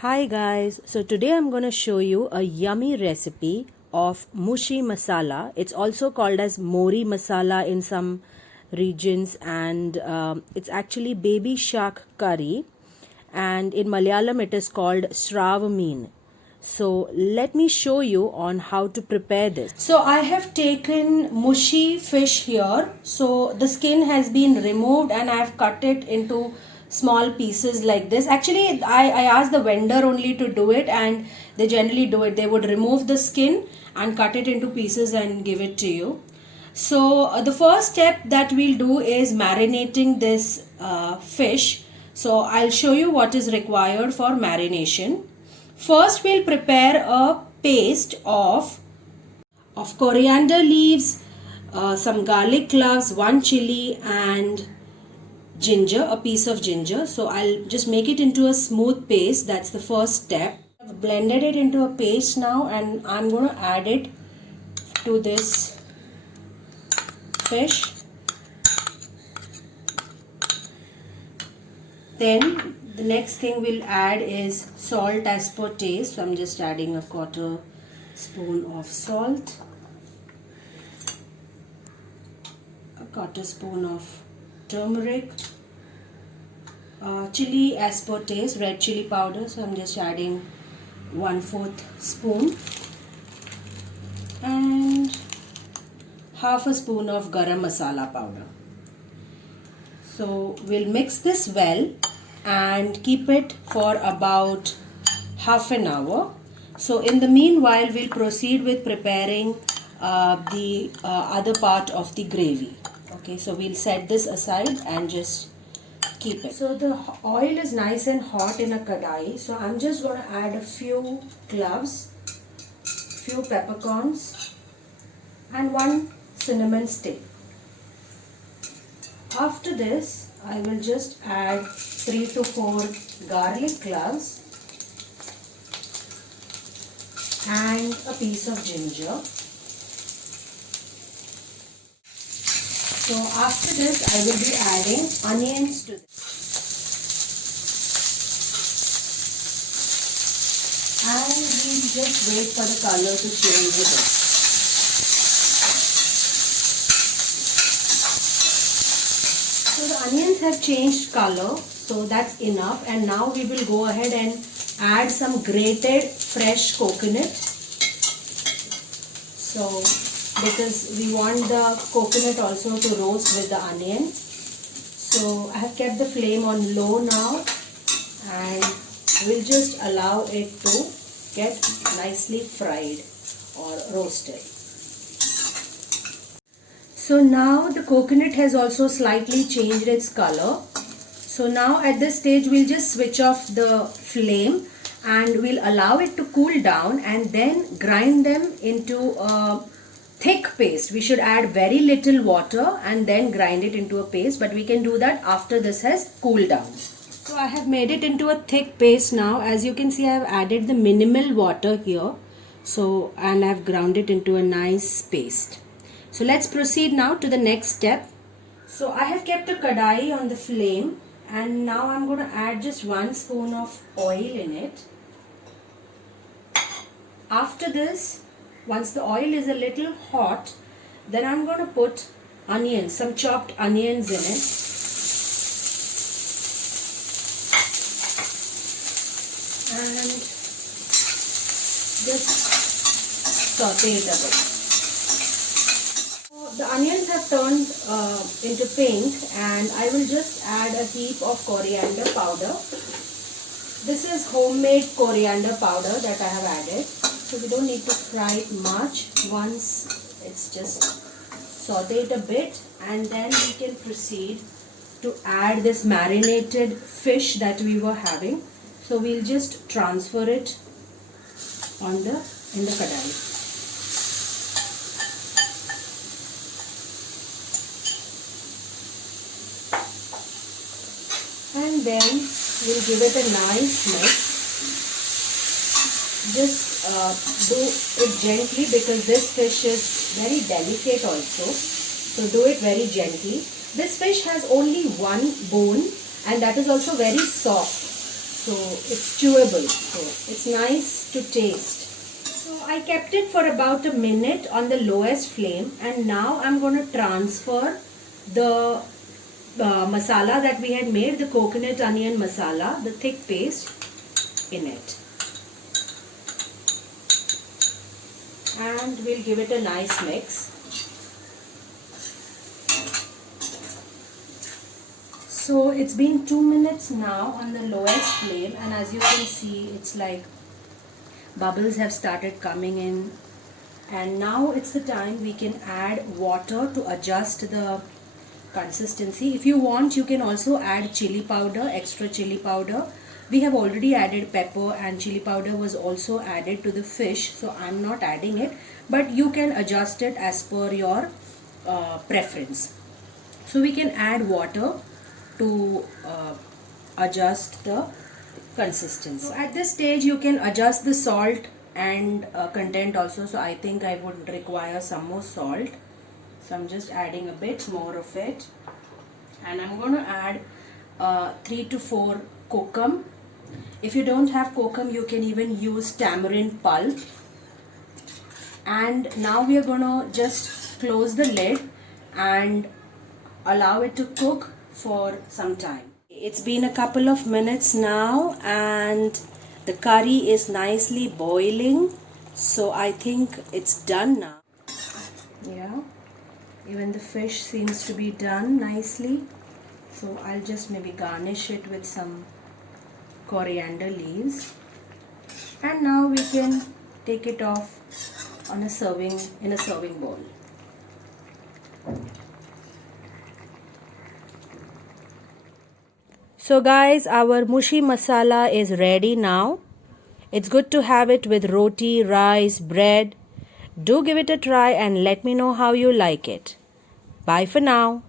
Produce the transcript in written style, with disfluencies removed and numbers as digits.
Hi guys, so today I'm going to show you a yummy recipe of mushi masala. It's also called as mori masala in some regions, and it's actually baby shark curry, and in Malayalam it is called Sravameen. So let me show you on how to prepare this. So I have taken mushi fish here. So the skin has been removed and I have cut it into small pieces like this. Actually, I asked the vendor only to do it, and they generally do it. They would remove the skin and cut it into pieces and give it to you. So the first step that we'll do is marinating this fish. So I'll show you what is required for marination. First, we'll prepare a paste of coriander leaves, some garlic cloves, one chili, and ginger, a piece of ginger. So I'll just make it into a smooth paste. That's the first step. I've blended it into a paste now, and I'm going to add it to this fish. Then the next thing we'll add is salt as per taste. So I'm just adding a quarter spoon of salt, a quarter spoon of turmeric, chili as per taste, red chili powder. So I'm just adding 1/4 spoon, and half a spoon of garam masala powder. So we'll mix this well and keep it for about half an hour. So in the meanwhile, we'll proceed with preparing the other part of the gravy. Okay, so we'll set this aside and just keep it. So the oil is nice and hot in a kadai. So I'm just going to add a few cloves, few peppercorns, and one cinnamon stick. After this, I will just add 3 to 4 garlic cloves and a piece of ginger. So after this, I will be adding onions to this. And we'll just wait for the color to change a bit. So the onions have changed color, so that's enough, and now we will go ahead and add some grated fresh coconut. So because we want the coconut also to roast with the onion. So I have kept the flame on low now, and we'll just allow it to get nicely fried or roasted. So now the coconut has also slightly changed its color. So now at this stage we'll just switch off the flame and we'll allow it to cool down, and then grind them into a thick paste. We should add very little water and then grind it into a paste, but we can do that after this has cooled down. So I have made it into a thick paste now. As you can see, I have added the minimal water here. So, and I have ground it into a nice paste. So let's proceed now to the next step. So I have kept a kadai on the flame, and now I'm going to add just 1 spoon of oil in it. After this, once the oil is a little hot, then I'm going to put onions, some chopped onions in it. And just saute it a bit. The onions have turned into pink, and I will just add a heap of coriander powder. This is homemade coriander powder that I have added. So we don't need to fry it much. Once it's just sauteed a bit, and then we can proceed to add this marinated fish that we were having. So we'll just transfer it in the kadai. And then we'll give it a nice mix. Just do it gently, because this fish is very delicate also. So do it very gently. This fish has only one bone, and that is also very soft. so it's chewable, so it's nice to taste. So I kept it for about a minute on the lowest flame, and now I'm going to transfer the masala that we had made, the coconut onion masala, the thick paste, in it. And we'll give it a nice mix. So it's been 2 minutes now on the lowest flame, and as you can see, it's like bubbles have started coming in, and now it's the time we can add water to adjust the consistency. If you want, you can also add chili powder, extra chili powder. We have already added pepper, and chili powder was also added to the fish, so I'm not adding it, but you can adjust it as per your preference. So we can add water to adjust the consistency. So at this stage you can adjust the salt and content also. So I think I would require some more salt, so I'm just adding a bit more of it, and I'm going to add 3 to 4 kokum. If you don't have kokum, you can even use tamarind pulp. And now we are going to just close the lid and allow it to cook for some time. It's been a couple of minutes now, and the curry is nicely boiling, so I think it's done now. Yeah, even the fish seems to be done nicely, so I'll just maybe garnish it with some coriander leaves, and now we can take it off on a serving bowl. So guys, our mushi masala is ready now. It's good to have it with roti, rice, bread. Do give it a try and let me know how you like it. Bye for now.